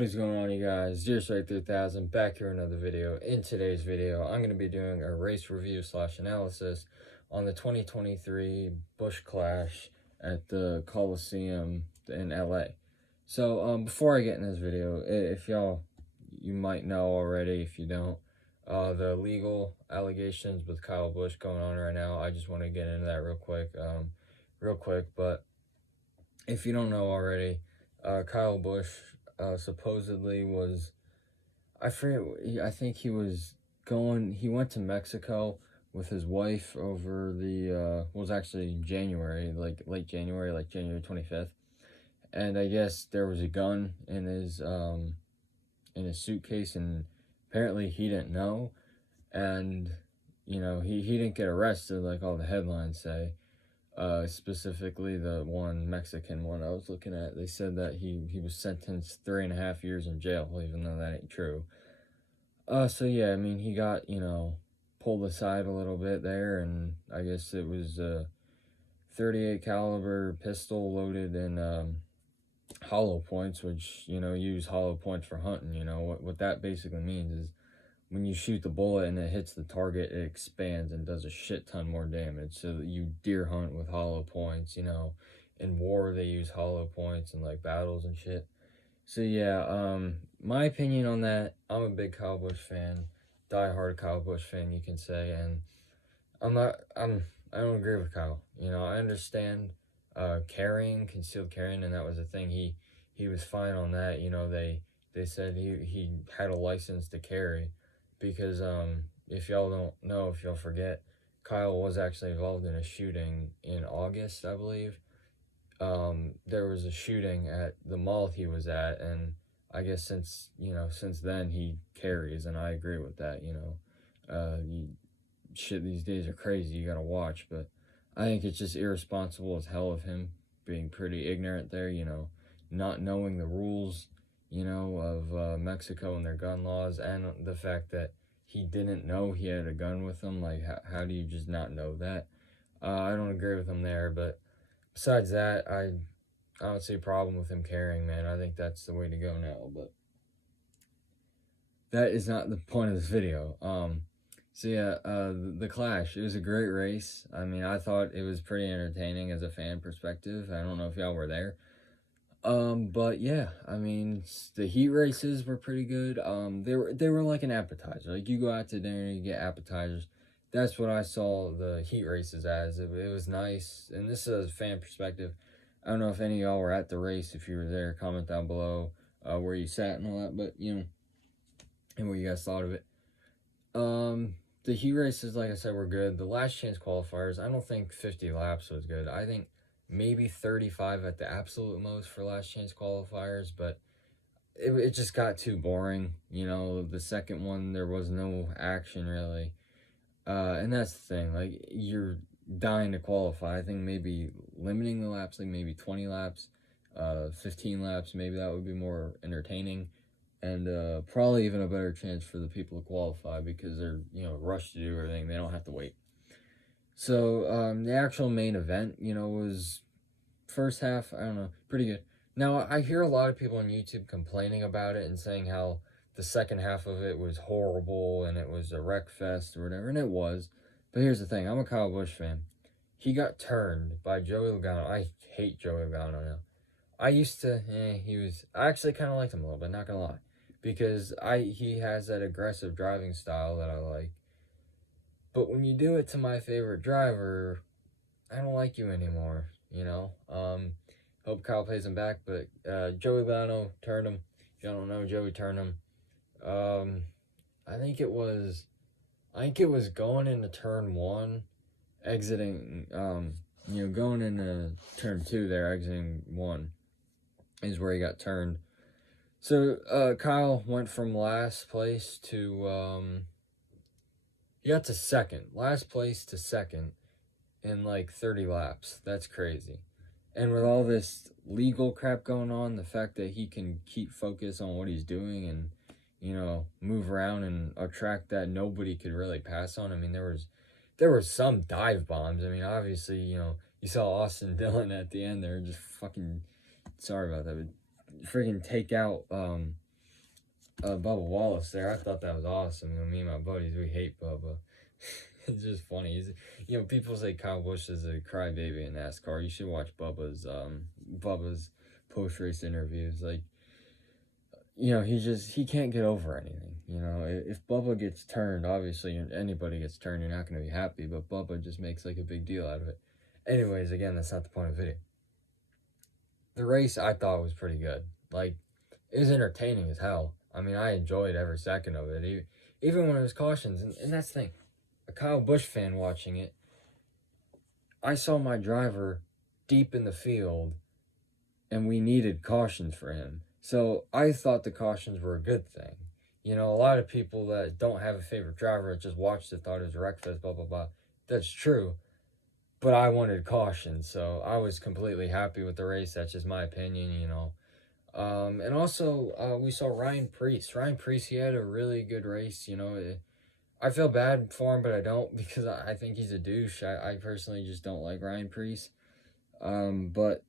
What is going on, you guys? Deerstrike 3000 back here with another video. In today's video, I'm going to be doing a race review slash analysis on the 2023 Busch Clash at the Coliseum in LA. So before I get in this video, if you might know already, if you don't, the legal allegations with Kyle Busch going on right now, I just want to get into that real quick. But if you don't know already, Kyle Busch supposedly was, I think he went to Mexico with his wife over was actually January, like late January, like January 25th. And I guess there was a gun in his suitcase, and apparently he didn't know. And, he didn't get arrested like all the headlines say. Specifically the one Mexican one I was looking at, they said that he was sentenced 3.5 years in jail, even though that ain't true. So yeah, I mean, he got, pulled aside a little bit there, and I guess it was a 38 caliber pistol loaded in hollow points, which, use hollow points for hunting. What that basically means is when you shoot the bullet and it hits the target, it expands and does a shit ton more damage. So that you deer hunt with hollow points. In war they use hollow points in like battles and shit. So yeah, my opinion on that, I'm a big Kyle Busch fan, diehard Kyle Busch fan, you can say, and I don't agree with Kyle. I understand concealed carrying, and that was a thing. He was fine on that. They said he had a license to carry. Because if y'all don't know, if y'all forget, Kyle was actually involved in a shooting in August, I believe. There was a shooting at the mall he was at, and I guess since then he carries, and I agree with that. Shit these days are crazy, you gotta watch, but I think it's just irresponsible as hell of him being pretty ignorant there, not knowing the rules of Mexico and their gun laws, and the fact that he didn't know he had a gun with him. Like, how do you just not know that? I don't agree with him there, but besides that, I don't see a problem with him carrying, man. I think that's the way to go now, but that is not the point of this video. So yeah, the Clash, it was a great race. I mean, I thought it was pretty entertaining as a fan perspective. I don't know if y'all were there. But yeah, I mean, the heat races were pretty good. They were like an appetizer. Like, you go out to dinner, you get appetizers. That's what I saw the heat races as. It was nice, and this is a fan perspective. I don't know if any of y'all were at the race. If you were there, comment down below where you sat and all that, but and what you guys thought of it. The heat races, like I said, were good. The last chance qualifiers, I don't think 50 laps was good. I think maybe 35 at the absolute most for last chance qualifiers, but it just got too boring. The second one, there was no action really, and that's the thing. Like, you're dying to qualify. I think maybe limiting the laps, like maybe 20 laps, 15 laps, maybe that would be more entertaining, and probably even a better chance for the people to qualify, because they're rushed to do everything. They don't have to wait. So, the actual main event, was first half, I don't know, pretty good. Now, I hear a lot of people on YouTube complaining about it and saying how the second half of it was horrible and it was a wreck fest or whatever, and it was. But here's the thing, I'm a Kyle Busch fan. He got turned by Joey Logano. I hate Joey Logano now. I used to, I actually kind of liked him a little bit, not gonna lie. Because he has that aggressive driving style that I like. But when you do it to my favorite driver, I don't like you anymore, Hope Kyle pays him back, but Joey Logano turned him. If y'all don't know, Joey turned him. I think it was going into turn 1, exiting, going into turn 2 there, exiting 1, is where he got turned. So, Kyle went from last place to, he got to second. Last place to second in like 30 laps. That's crazy. And with all this legal crap going on, the fact that he can keep focus on what he's doing and, move around and a track that nobody could really pass on. I mean, there was some dive bombs. I mean, obviously, you saw Austin Dillon at the end there, just fucking, sorry about that, but freaking take out Bubba Wallace there. I thought that was awesome. You know, me and my buddies, we hate Bubba. It's just funny. People say Kyle Busch is a crybaby in NASCAR. You should watch Bubba's post race interviews. Like, he can't get over anything. If Bubba gets turned, obviously anybody gets turned, you're not going to be happy. But Bubba just makes like a big deal out of it. Anyways, again, that's not the point of the video. The race I thought was pretty good. Like, it was entertaining as hell. I mean, I enjoyed every second of it, even when it was cautions. And that's the thing, a Kyle Busch fan watching it, I saw my driver deep in the field, and we needed cautions for him. So I thought the cautions were a good thing. A lot of people that don't have a favorite driver that just watched it thought it was a wreckfest, blah, blah, blah. That's true. But I wanted caution, so I was completely happy with the race. That's just my opinion, And also, we saw Ryan Preece. Ryan Preece, he had a really good race, I feel bad for him, but I don't, because I think he's a douche. I personally just don't like Ryan Preece. But,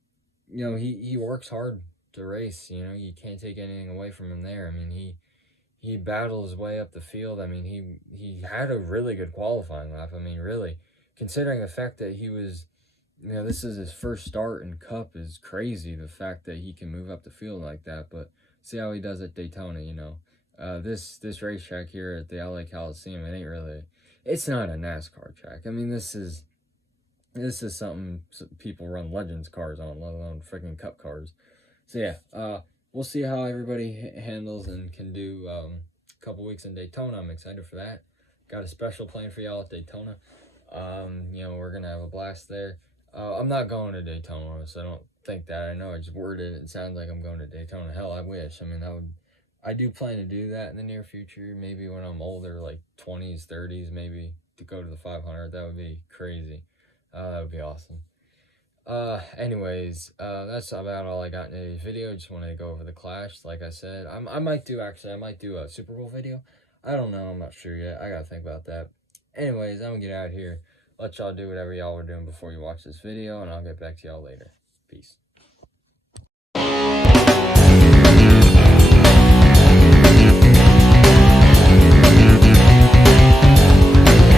he works hard to race, you can't take anything away from him there. I mean, he battled his way up the field. I mean, he had a really good qualifying lap. I mean, really, considering the fact that he was, this is his first start in Cup is crazy, the fact that he can move up the field like that. But see how he does at Daytona, This racetrack here at the LA Coliseum, it's not a NASCAR track. I mean, this is something people run Legends cars on, let alone freaking Cup cars. So yeah, we'll see how everybody handles and can do a couple weeks in Daytona. I'm excited for that. Got a special plan for y'all at Daytona. We're gonna have a blast there. I'm not going to Daytona, so I don't think that. I know I just worded it. It sounds like I'm going to Daytona. Hell, I wish. I mean, I do plan to do that in the near future. Maybe when I'm older, like 20s, 30s, maybe to go to the 500. That would be crazy. That would be awesome. Anyways, that's about all I got in today's video. Just wanted to go over the Clash. Like I said, I might do a Super Bowl video. I don't know. I'm not sure yet. I gotta think about that. Anyways, I'm gonna get out of here. Let y'all do whatever y'all were doing before you watch this video, and I'll get back to y'all later. Peace.